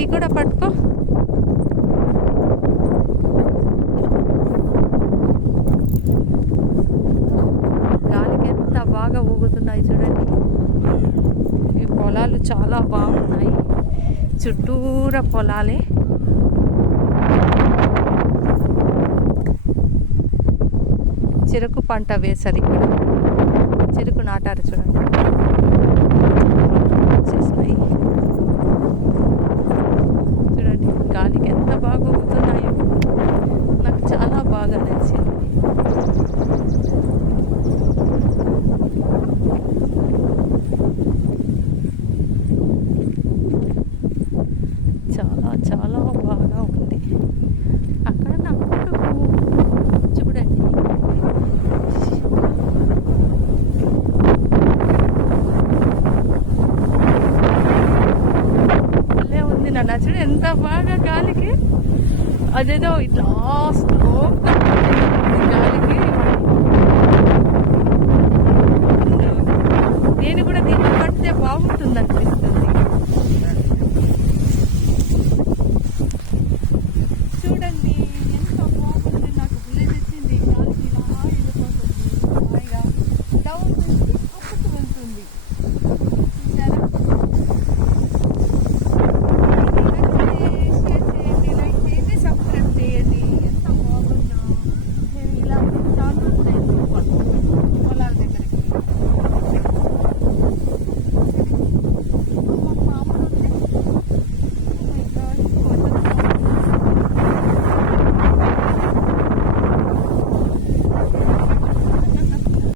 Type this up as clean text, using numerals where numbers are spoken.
ఇది కూడా పట్టుకో. గాలికి ఎంత బాగా ఊగుతున్నాయి చూడండి. ఈ పొలాలు చాలా బాగున్నాయి, చుట్టూరా పొలాలే. చెరుకు పంట వేశారు ఇక్కడ, చెరుకు నాటారు చూడండి. వచ్చేసినాయి చూడండి, గాలికి ఎంత బాగా ఊగుతున్నాయో. నాకు చాలా బాగా నచ్చింది. చాలా చాలా బాగా ఉంది. అక్కడ నా కొడుకు చూడండి. భలే ఉంది నాన్న, చూడు ఎంత బాగా గాలికి. అదేదో ఇట్లా స్లోగా గాలికి. నేను కూడా దీన్ని పడితే బాగుంటుంది అనిపిస్తుంది.